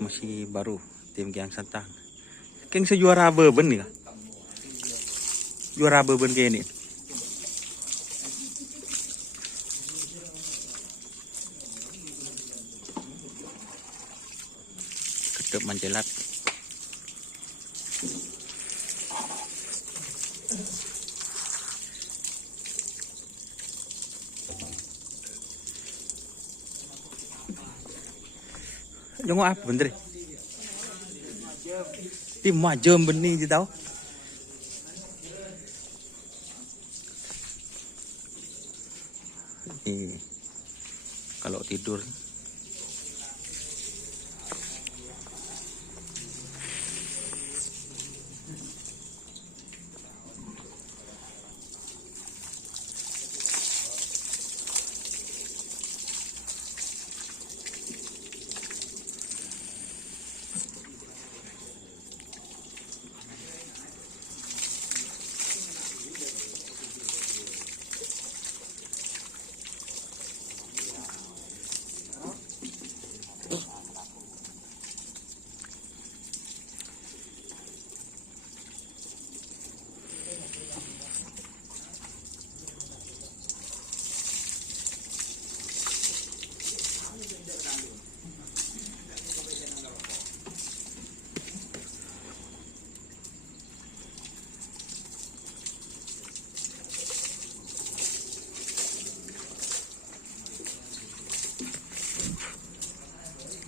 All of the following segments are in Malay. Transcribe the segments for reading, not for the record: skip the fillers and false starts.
masih baru tim Kiang Santang. Keng sejuara beben nih kah? Juara beben kayak ini. Kedep manjelat. Jongo apa bener? Tim majem benih je tahu. Nih, kalau tidur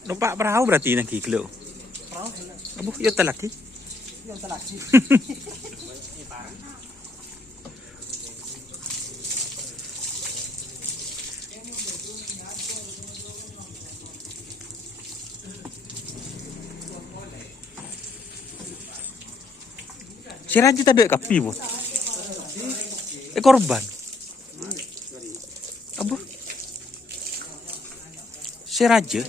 numpak perahu berarti nanti kilo. Perahu. Abu, yo telaki. Yo telaki. Si Raji tadi kapi bu. Korban. Abu. Si Raja.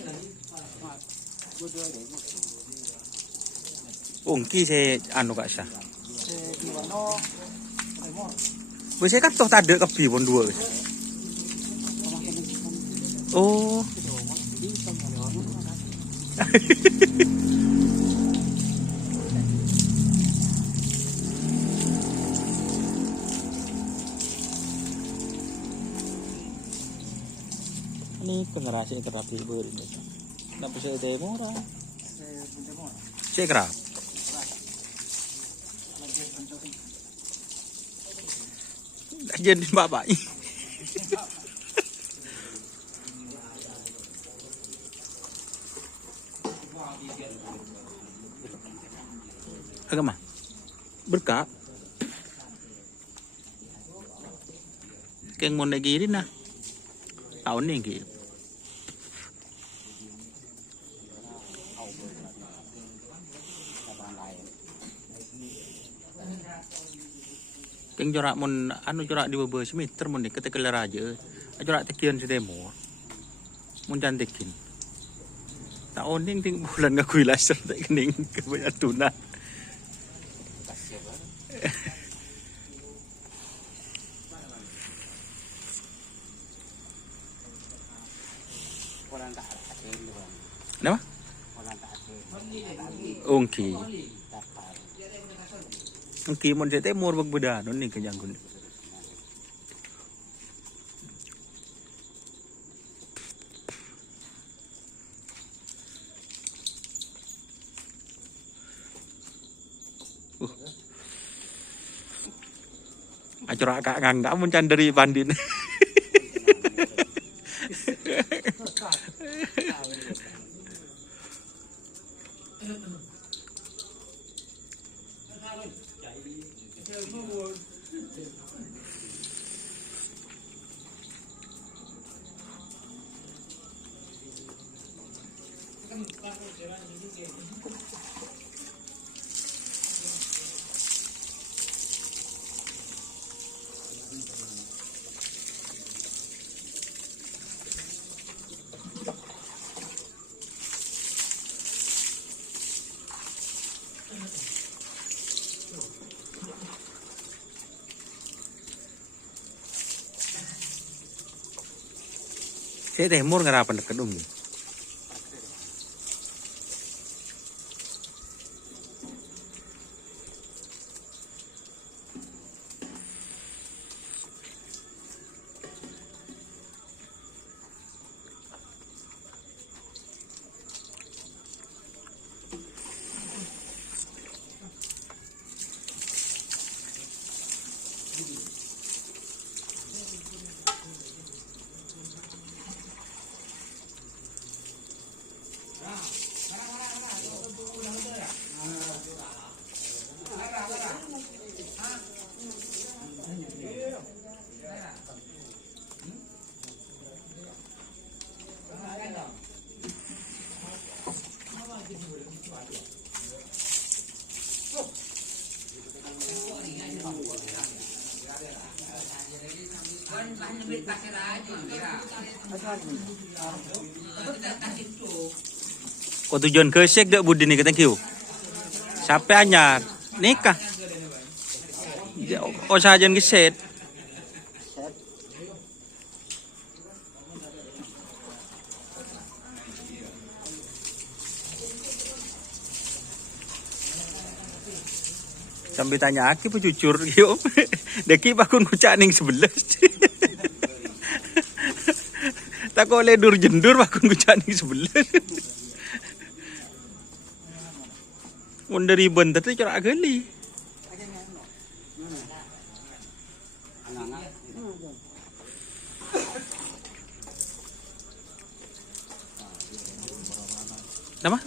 Ungki saya anu kak sah. Biasanya kan toh tadi kapi pun dua. Oh. Ini generasi terapi berini. Tidak bisa demo orang. Saya kerap. Jadi bapak ini. Agak mah berkah. Keng mau negeri nah. Tahun ini gitu. Keng jorak mun anu jorak di bawah semiter mun ketika raja. Jorak tekian si demo. Mun cantikin. Tahun ini ting bulan gak kui laser tak kening kebanyakan tuna. Kenapa? Ungki. Ungki mun saya temur begbeda nih kejangkun. Acara agak nggak mun can dari bandin. Saya temur ngarapan dekat Kau tujuan ke sek dek budi nih, thank you. Sampai anyar nikah. Oh sajian keset. Sambil tanya aki jujur yo. Deki bakun kucak ning 11. Tak oleh dur jendur bakun kucak ning 11. Mun dari bentar tu corak geli. Nama?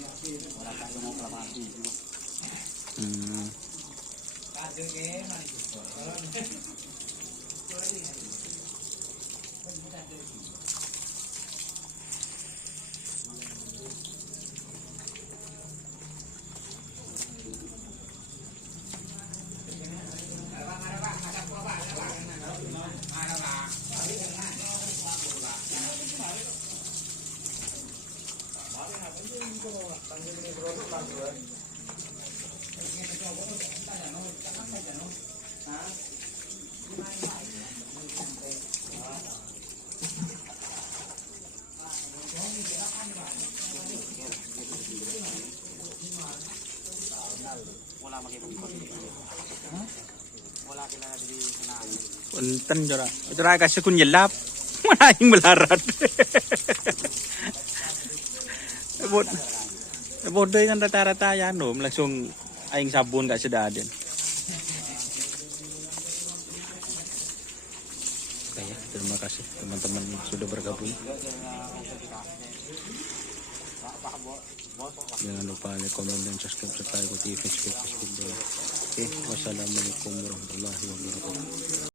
Punten jora kasih kun jelap. Mana aing melarat. Bodoh kan rata-rata ya nom langsung aing sabun gak sedaden. Oke ya, terima kasih teman-teman yang sudah bergabung. Jangan lupa like, komen, dan subscribe serta ikuti Facebook. Oke, wassalamualaikum warahmatullahi wabarakatuh.